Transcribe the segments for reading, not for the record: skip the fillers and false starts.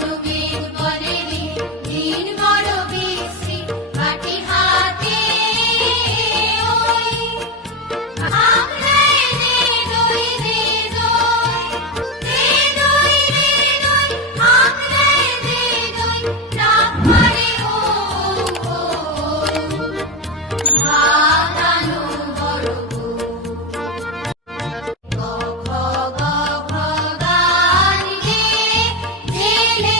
রণবীর বলে রে দিন বড় বিশ্রী কাটি হাতে ওই আমরাই রে দই রে দই রে দই রে দই আমরাই রে দই রাগ করে ও ভাগানো বড় গ গ গ গান গে ঝেলে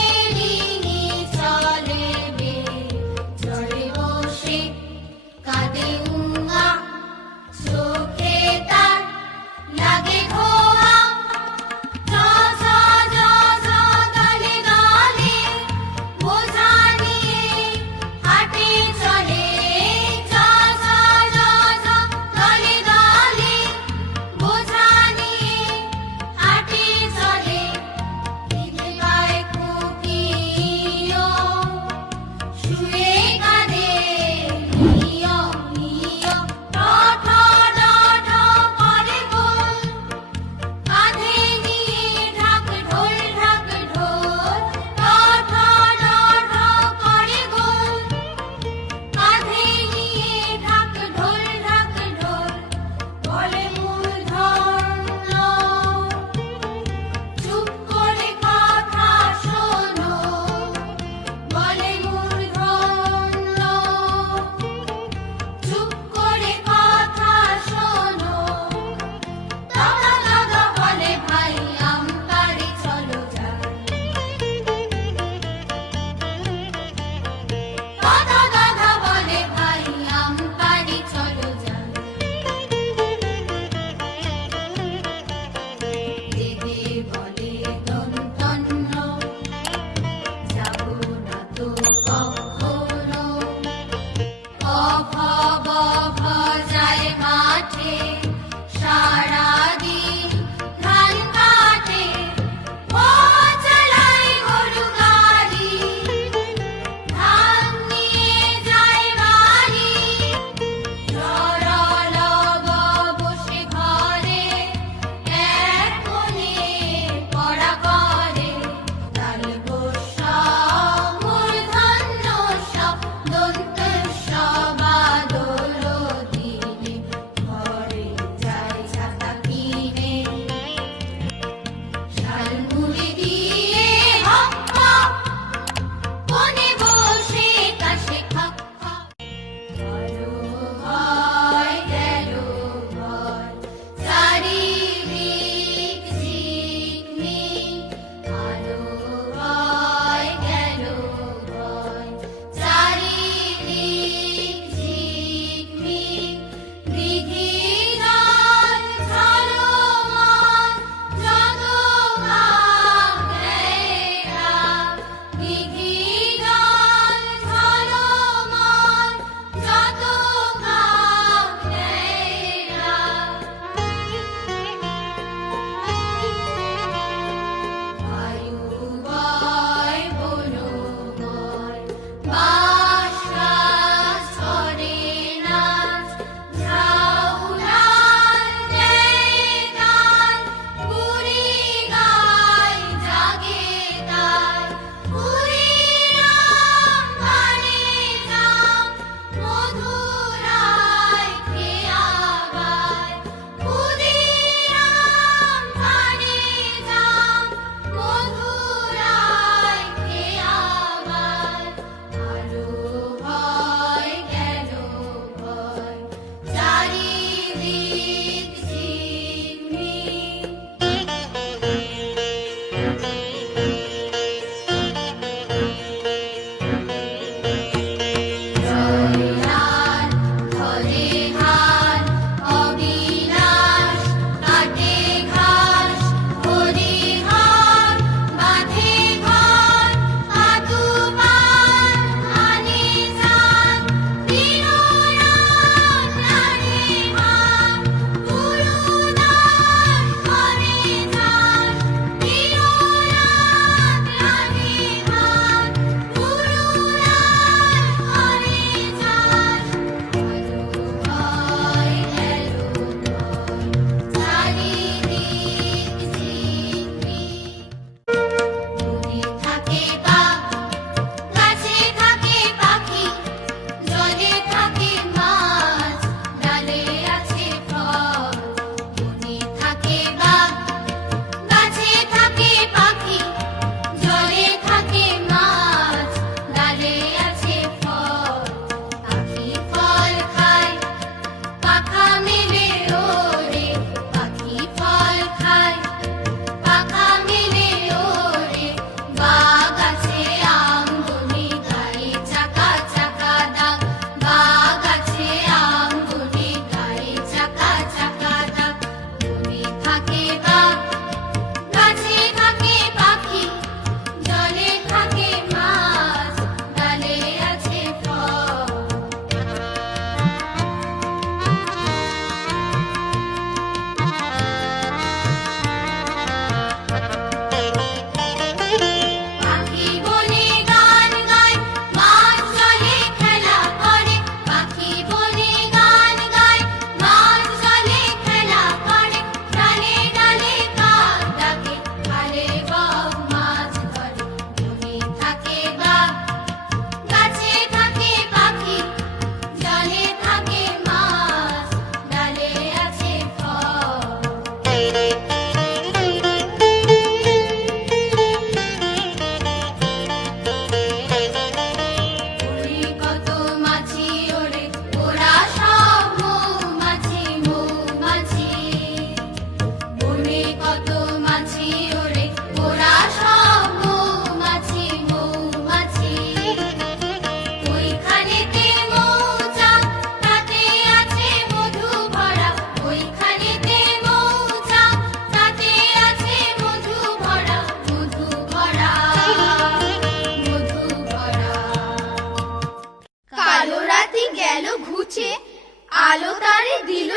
আলো তারে দিল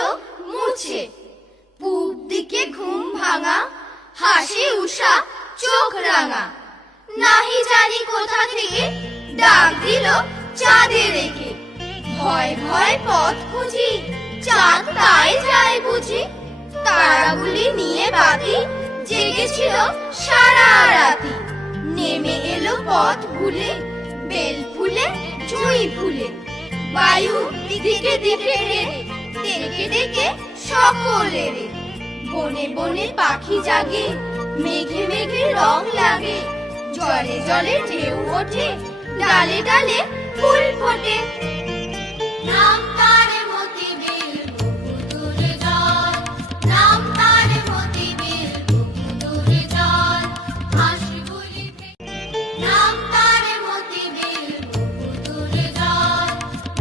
মুছে। পূব দিকে ঘুম ভাঙা, হাসে উষা চোখ রাঙা। নাহি জানি কোথা থেকে ডাক দিল চাঁদে রেখে। ভয় ভয় পথ খুঁজি, চাঁদ তাই যায় বুঝি। তারাগুলি নিয়ে বাতি জেগেছিল সারা রাতি। নেমে এলো পথ ভুলে, বেল ফুলে জুঁই ফুলে। বায়ু দিকে দিকে ডেকে ডেকে সকলের। বনে বনে পাখি জাগে, মেঘে মেঘে রং লাগে। জলে জলে ঢেউ ওঠে, ডালে ডালে ফুল ফোটে। নাম তার মতি বিল বুকুর জল, নাম তার মতি বিল বুকুর জল। হাসি বুলি নাম তার মতি বিল বুকুর জল,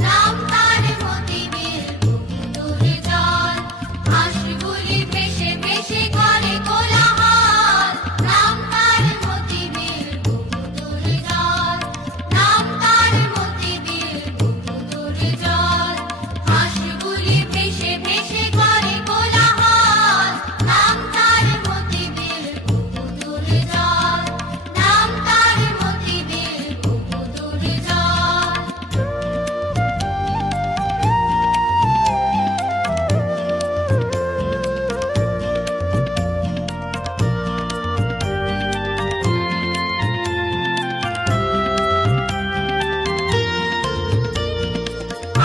নাম তার মতি বিল বুকুর জল। হাসি বুলি ভেসে ভেসে করে কোলাহল। নাম তার মতি বিল বুকুর জল, নাম তার মতি বিল বুকুর জল। হাসি বুলি ভেসে ভেসে করে কোলাহল। নাম তার মতি বিল বুকুর জল, নাম তার মতি বিল বুকুর জল।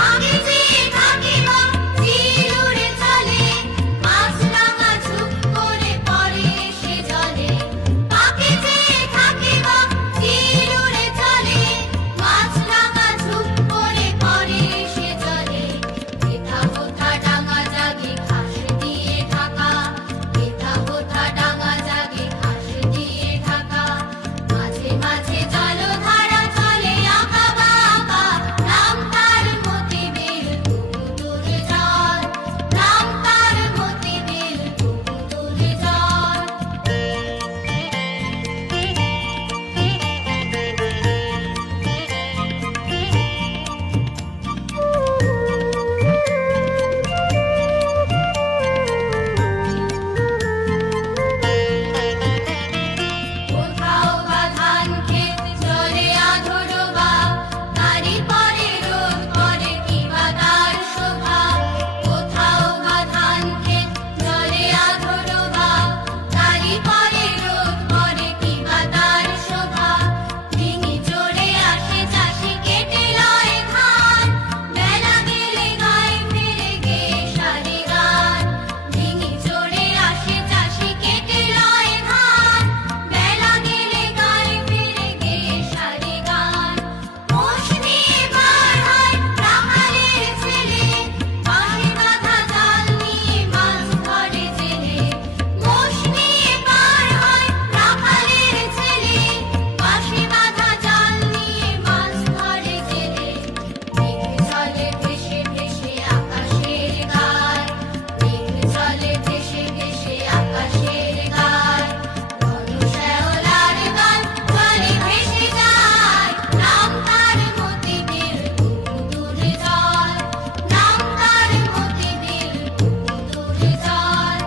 আগে যে থাকিবা চিল উড়ে চলে, মাছরাঙা ঝুপ করে পড়ে সে জলে। আগে যে থাকিবা চিল উড়ে চলে, মাছরাঙা ঝুপ করে পড়ে সে জলে। কোথা কোথা ডাঙা জাগে ঘাস দিয়ে ঢাকা, কোথা কোথা ডাঙা জাগে ঘাস দিয়ে ঢাকা। মাঝে মাঝে জলধারা চলে আঁকা বাঁকা। নাম তার মতি বিল বুকুর জল, নাম তার মতি বিল বুকুর জল। কোথাও বা ধান ক্ষেত জলে আধো ডোবা, তারই পরে রোদ করে কিবা তার শোভা। কোথাও বা ধান ক্ষেত জলে আধো ডোবা, তারই পরে রোদ করে কিবা তার শোভা। ডিঙি চড়ে আসে চাষি কেটে লয় ধান, বেলা গেলে গায়ে ফিরে গে সারে গান। ডিঙি চড়ে আসে চাষি কেটে লয় ধান, বেলা গেলে গায়ে ফিরে গে সারে গান। মোষ নিয়ে বার হয় রাখালের ছেলে, বাঁশে বাঁধা জাল নিয়ে মাছ ধরে জেলে। মোষ নিয়ে বার হয় রাখালের ছেলে, বাঁশে বাঁধা জাল নিয়ে মাছ ধরে জেলে। মেঘ চলে ভেসে ভেসে আকাশের গায়, মেঘ চলে ভেসে ভেসে আকাশের গায়। ঘন শ্যাওলার গান জলে ভেসে যায়। নাম তার মতি বিল বুকুর জল, নাম তার মতি বিল বুকুর জল।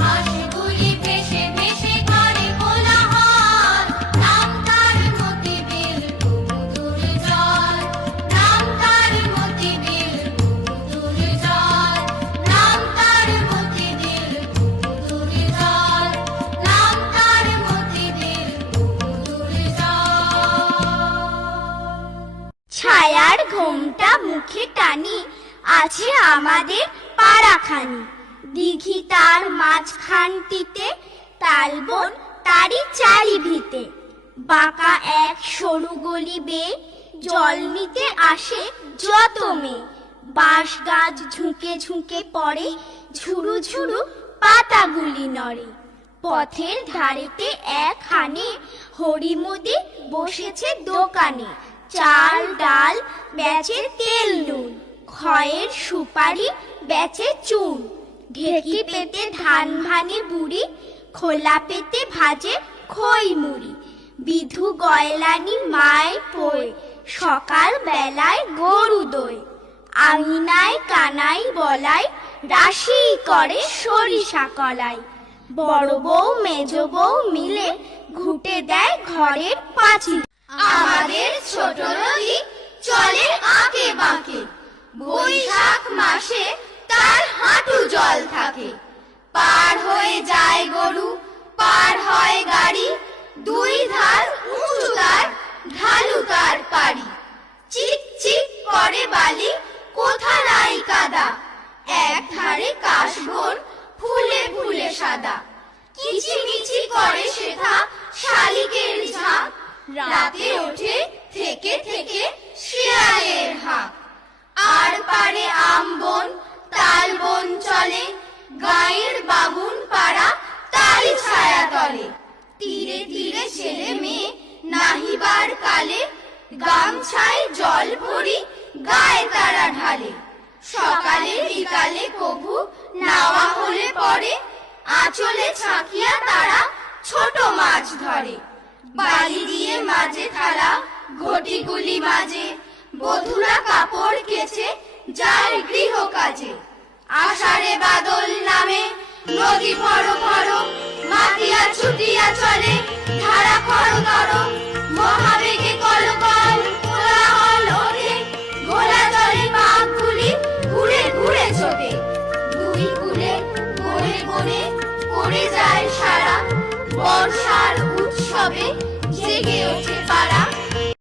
হাসি বুলি ভেসে ভেসে করে কোলাহল। নাম তার মতি বিল বুকুর জল, নাম তার মতি বিল বুকুর জল। নাম তার মতি বিল বুকুর জল, নাম তার মতি বিল বুকুর জল। ছায়ার ঘোমটা মুখে টানি, আছে আমাদের পাড়াখানি। দিঘি তার মাঝখানটিতে, তালবন তারই চারিভিতে। বাঁকা এক সরু গলি বেয়ে জল নিতে আসে যত মেয়ে। বাঁশ গাছ ঝুঁকে ঝুঁকে পড়ে, ঝুরু ঝুরু পাতাগুলি নড়ে। পথের ধারেতে এক হানে হরিমোদি বসেছে দোকানে। চাল ডাল বেচে, তেল নুন, খয়ের সুপারি বেচে চুন। ঢেকি পেতে ধান ভানে বুড়ি, খোলা পেতে ভাজে খই মুড়ি। বিধু গয়লানি মায় পোয়, সকাল বেলায় গরু দোয়। আঙিনায় কানাই বলাই, রাশি করে সরিষা কলাই। বড় বউ মেজ বউ মিলে ঘুটে দেয় ঘরের পাঁচিল। আমাদের ছোট নদী চলে আঁকে বাঁকে, বৈশাখ মাসে তার হাঁটু জল থাকে। পার হয়ে যায় গরু, পার হয় গাড়ি, দুই ধার উঁচু তার, ঢালু তার পাড়ি। চিক চিক করে বালি, কোথা নাই কাদা, এক ধারে কাশবন ফুলে ফুলে সাদা। কিচিমিচি করে সেথা শালিকের ঝাঁক, রাতে ওঠে থেকে থেকে শিয়ালের হাঁক। আর পারে আম বন তাল বন চলে, গাঁয়ের বামুন পাড়া তারি ছায়া তলে। তীরে তীরে ছেলে মেয়ে নাহিবার কালে, গামছায় জল ভরি গায়ে তারা ঢালে। সকালে বিকালে কভু নাওয়া হলে পরে, আঁচলে ছাকিয়া তারা ছোট মাছ ধরে। বালি দিয়ে মাঝে থালা ঘটিগুলি মাঝে, বধূরা কাপড় কেচে যায় গৃহ কাজে। আষাঢ়ে বাদল নামে নদী ফড় ফড়, মাতিয়া ছুটিয়া চলে ধারা খড়তর। মহাবেগে কলকল কোলাহল ওঠে, ঘোলা জলে পাখগুলি ঘুরে ঘুরে ছোটে। দুই কূলে বনে বনে পড়ে যায় সারা, বর্ষার উৎসবে জেগে ওঠে পাড়া।